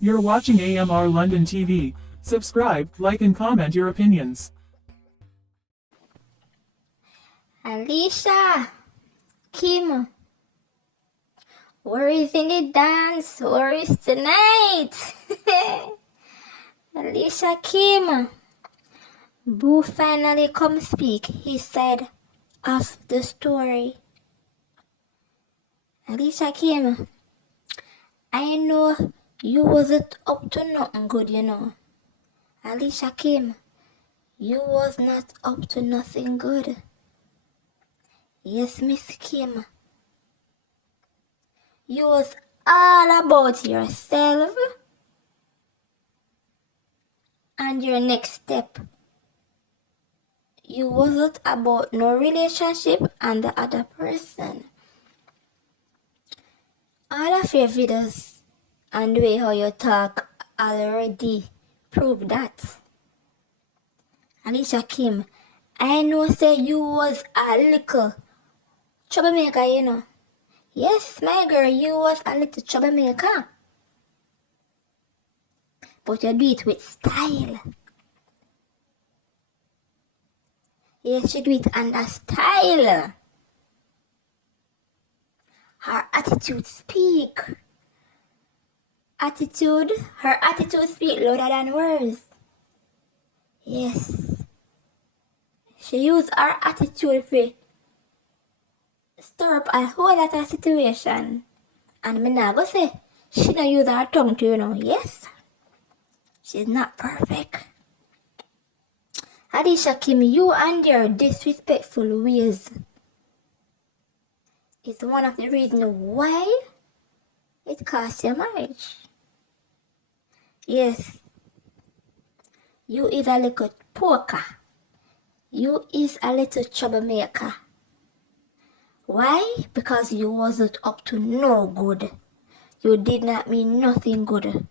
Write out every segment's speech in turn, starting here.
You're watching AMR London TV. Subscribe, like and comment your opinions. Alicia, Kim, where is in the dance? Where is tonight? Alicia Kim, Boo finally come speak. He said of the story. Alicia Kim, I know you wasn't up to nothing good, you know. Alicia Kim, you was not up to nothing good. Yes, Miss Kim. You was all about yourself and your next step. You wasn't about no relationship and the other person. All of your videos and the way how you talk already prove that. Alicia Kim, I know say you was a little troublemaker, you know. Yes, my girl, you was a little troublemaker. But you do it with style. Yes, you do it under style. Her attitude speak. Her attitude speak louder than words. Yes. She used her attitude to stir up a whole lot of situation. And me nah go say, she don't use her tongue to, you know. Yes. She's not perfect. Alicia Kim, you and your disrespectful ways is one of the reasons why it cost your marriage. Yes. You is a little poker. You is a little troublemaker. Why? Because you wasn't up to no good. You did not mean nothing good.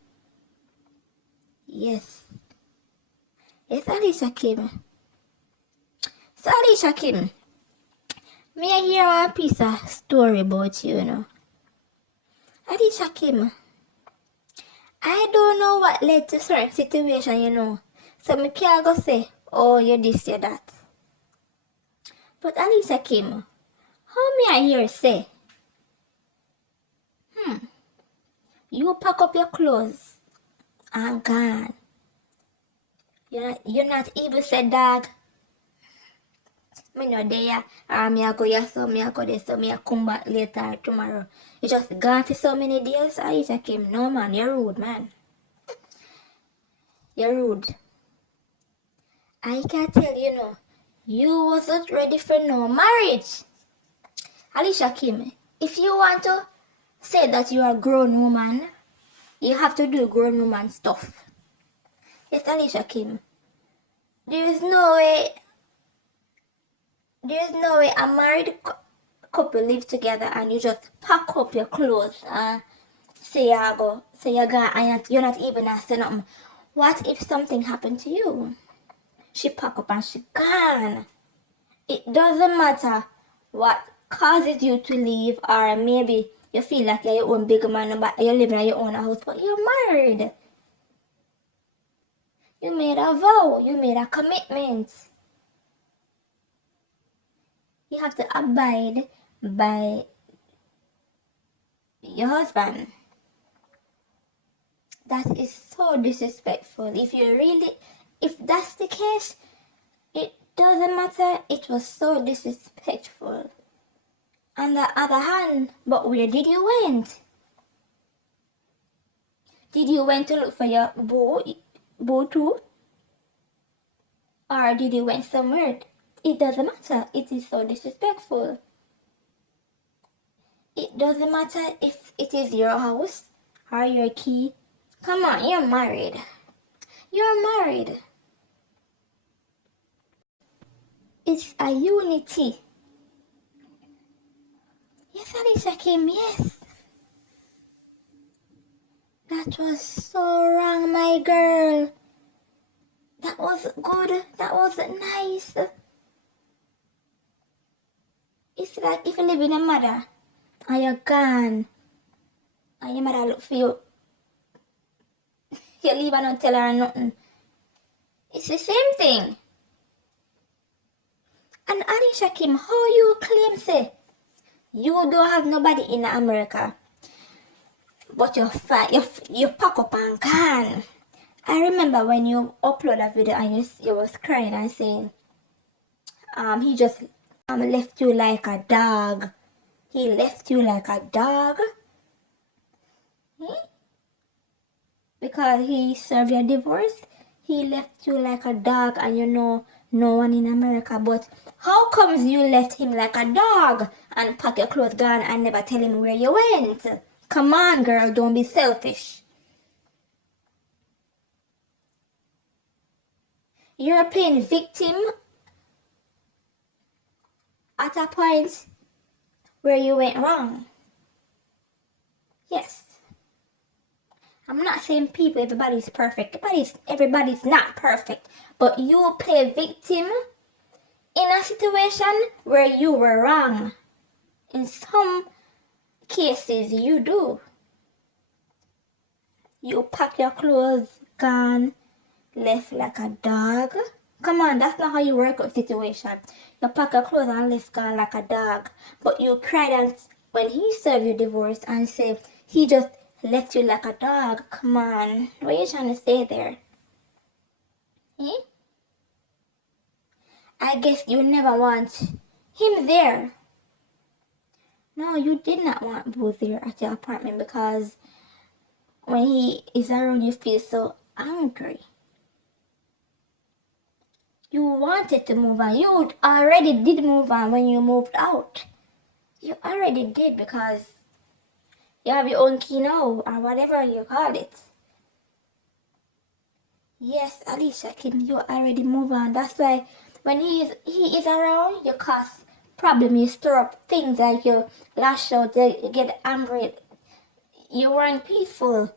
Yes. Yes, Alicia Kim. So Alicia Kim, may I hear one piece of story about you, you know? Alicia Kim, I don't know what led to certain situation, you know. So me can't go say, oh, you this, you that. But Alicia Kim, how may I hear say, you pack up your clothes and gone. You're not even said, dog, me no there, or me a go here, so me a go there, so me a come back later tomorrow. You just gone for so many days, Alicia Kim. No man, you're rude, man. You're rude. I can tell you know, you wasn't ready for no marriage. Alicia Kim, if you want to say that you are a grown woman, you have to do grown woman stuff. Yes, Alicia Kim. There is no way a married couple live together and you just pack up your clothes and say you're gone and you're not even asking nothing. What if something happened to you? She pack up and she gone. It doesn't matter what causes you to leave, or maybe you feel like you're your own big man but you're living in your own house, but you're married. You made a vow, you made a commitment. You have to abide by your husband. That is so disrespectful. If that's the case, it doesn't matter. It was so disrespectful. On the other hand, but where did you went? Did you went to look for your boo too? Or did you went somewhere? It doesn't matter. It is so disrespectful. It doesn't matter if it is your house or your key. Come on, you're married. You're married. It's a unity. Yes, Alicia Kim, yes. That was so wrong, my girl. That was good. That was nice. It's like if you live in a mother and you're gone and your mother look for you You leave and don't tell her nothing. It's the same thing. And Alicia Kim, how you claim say you don't have nobody in America, but you pack up and gone. I remember when you upload a video and you was crying and saying, he just left you like a dog. He left you like a dog. Because he served your divorce, he left you like a dog, and you know no one in America. But how comes you left him like a dog and pack your clothes gone and never tell him where you went? Come on, girl, don't be selfish. You're playing victim at a point where you went wrong. Yes. I'm not saying people, everybody's perfect. Everybody's not perfect. But you play victim in a situation where you were wrong. In some cases, you do. You pack your clothes, gone, left like a dog. Come on, that's not how you work with situation. You pack your clothes and left gone like a dog. But you cried and when he served you divorce and said he just left you like a dog. Come on, what are you trying to say there? Eh? I guess you never want him there. No, you did not want Boo there at your apartment because when he is around you feel so angry. You wanted to move on. You already did move on when you moved out. You already did because you have your own key now or whatever you call it. Yes, Alicia Kim, you already move on. That's why when he is around, you cause problem. You stir up things like you lash out, you get angry. You weren't peaceful.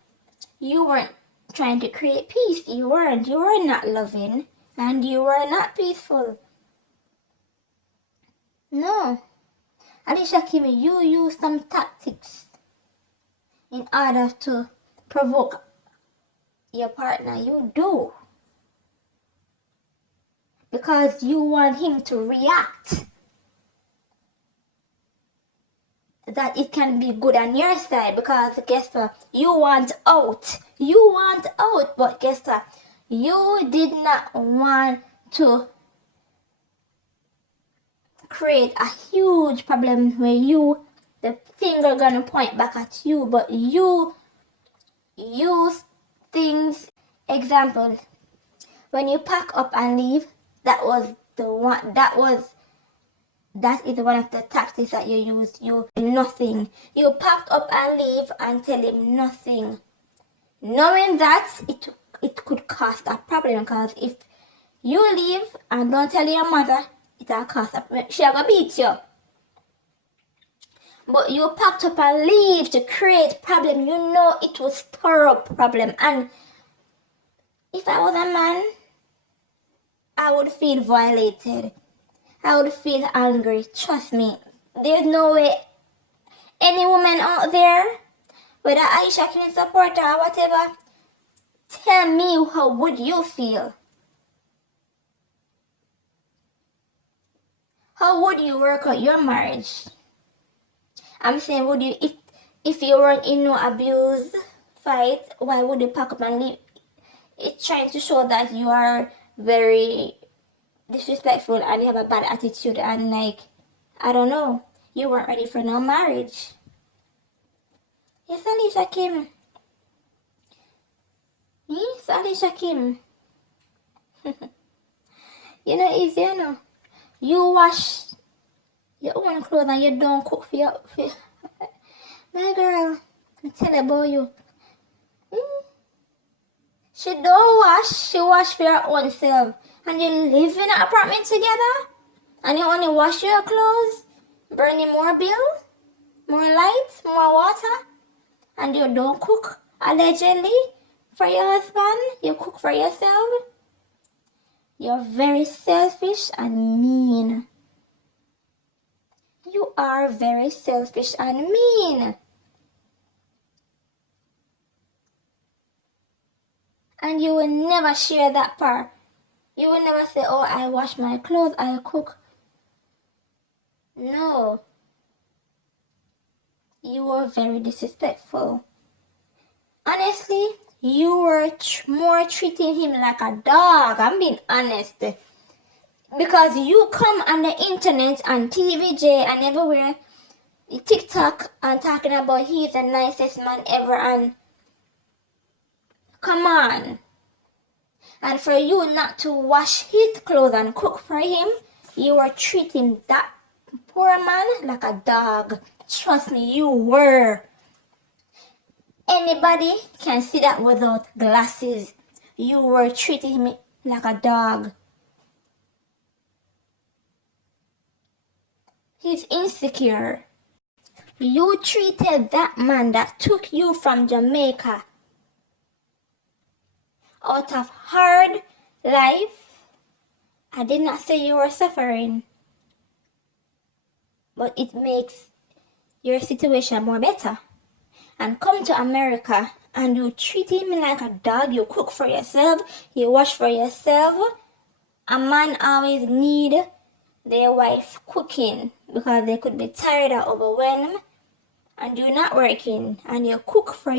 You weren't trying to create peace. You were not loving and you were not peaceful. No. Alicia Kim, you use some tactics in order to provoke your partner. You do. Because you want him to react. That it can be good on your side. Because guess what? You want out. You want out. But guess what? You did not want to create a huge problem where the finger gonna point back at you. But you use things. Example. When you pack up and leave, that is one of the tactics that you use. You nothing. You packed up and leave and tell him nothing. Knowing that it could cause a problem because if you leave and don't tell your mother, it'll cause she'll go beat you. But you packed up and leave to create problem. You know it will stir up problem. And if I was a man, I would feel violated. I would feel angry. Trust me. There's no way any woman out there, whether Alicia can support her or whatever, tell me how would you feel? How would you work out your marriage? I'm saying, would you, if you weren't in no abuse fight, why would you pack up and leave? It's trying to show that you are very disrespectful and you have a bad attitude and like, I don't know, you weren't ready for no marriage. Yes, Alicia Kim. Yes, Alicia Kim. You know, easy, you know. You wash your own clothes and you don't cook for your... My girl, I tell you about you. She don't wash, she wash for her own self. And you live in an apartment together? And you only wash your clothes? Burning more bill? More light? More water? And you don't cook, allegedly, for your husband? You cook for yourself? You're very selfish and mean. You are very selfish and mean. And you will never share that part. You will never say, oh, I wash my clothes, I cook. No. You were very disrespectful. Honestly, you were more treating him like a dog. I'm being honest. Because you come on the internet, on TVJ and everywhere, TikTok, and talking about he's the nicest man ever, and come on. And for you not to wash his clothes and cook for him, you were treating that poor man like a dog. Trust me, you were. Anybody can see that without glasses. You were treating him like a dog. He's insecure. You treated that man that took you from Jamaica out of hard life. I did not say you were suffering, but it makes your situation more better. And come to America and you treat him like a dog. You cook for yourself, you wash for yourself. A man always need their wife cooking because they could be tired or overwhelmed, and you're not working and you cook for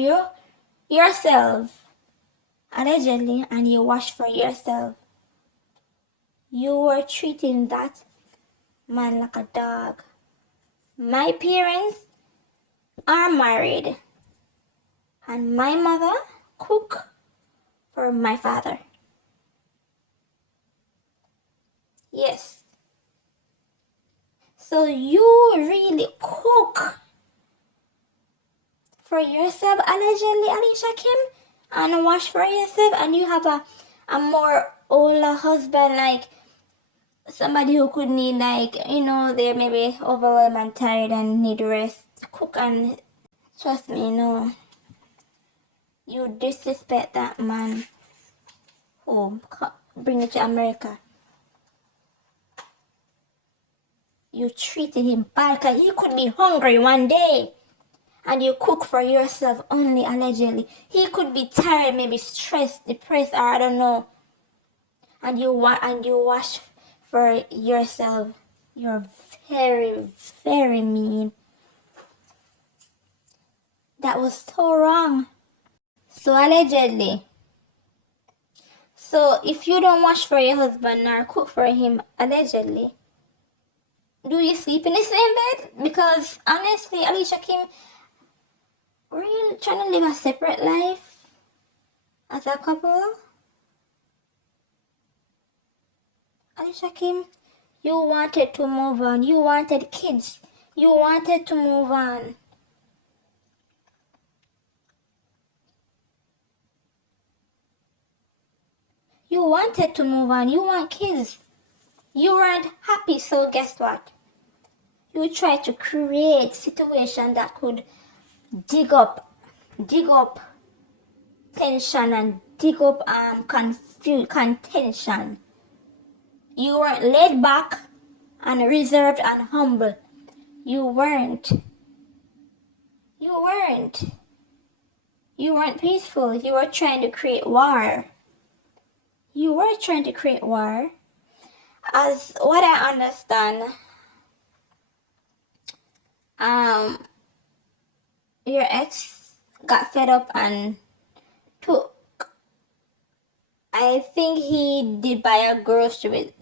yourself allegedly, and you wash for yourself. You were treating that man like a dog. My parents are married, and my mother cook for my father. Yes. So you really cook for yourself allegedly, Alicia Kim, and wash for yourself, and you have a more older husband, like somebody who could need, like, they're maybe overwhelmed and tired and need rest. Cook, and trust me, no. You disrespect that man who bring you to America. You treated him bad because he could be hungry one day. And you cook for yourself only allegedly. He could be tired, maybe stressed, depressed, or I don't know. And you wash for yourself. You're very, very mean. That was so wrong. So allegedly. So if you don't wash for your husband or cook for him allegedly, do you sleep in the same bed? Because honestly, Alicia Kim, were you trying to live a separate life as a couple? Alicia Kim, you wanted to move on. You wanted kids. You wanted to move on. You wanted to move on. You want kids. You weren't happy, so guess what? You tried to create situation that could dig up tension and dig up contention. You weren't laid back and reserved and humble. You weren't. You weren't peaceful. You were trying to create war. You were trying to create war. As what I understand, your ex got fed up and took, I think he did buy a grocery with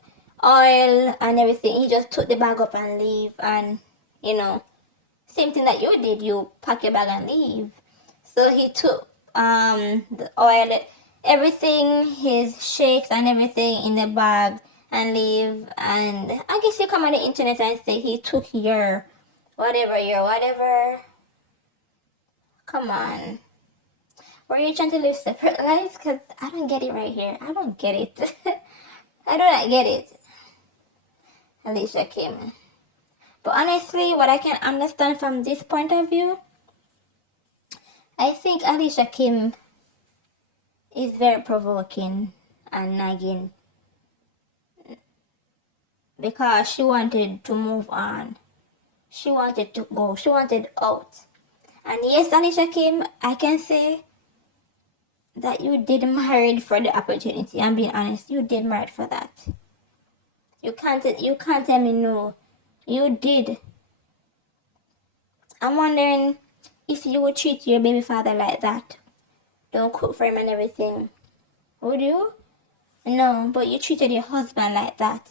oil and everything. He just took the bag up and leave, and same thing that you did. You pack your bag and leave. So he took the oil, everything, his shakes and everything in the bag and leave. And I guess you come on the internet and say he took your whatever. Come on. Were you trying to live separate lives? Because I don't get it right here. I don't get it. I do not get it. Alicia Kim. But honestly, what I can understand from this point of view, I think Alicia Kim is very provoking and nagging because she wanted to move on. She wanted to go. She wanted out. And yes, Alicia Kim, I can say that you did married for the opportunity. I'm being honest. You did married for that. You can't tell me no. You did. I'm wondering if you would treat your baby father like that. Don't cook for him and everything. Would you? No, but you treated your husband like that.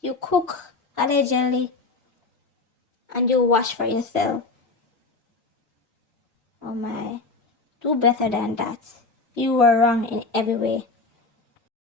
You cook, allegedly, and you wash for yourself. Oh my. Do better than that. You were wrong in every way.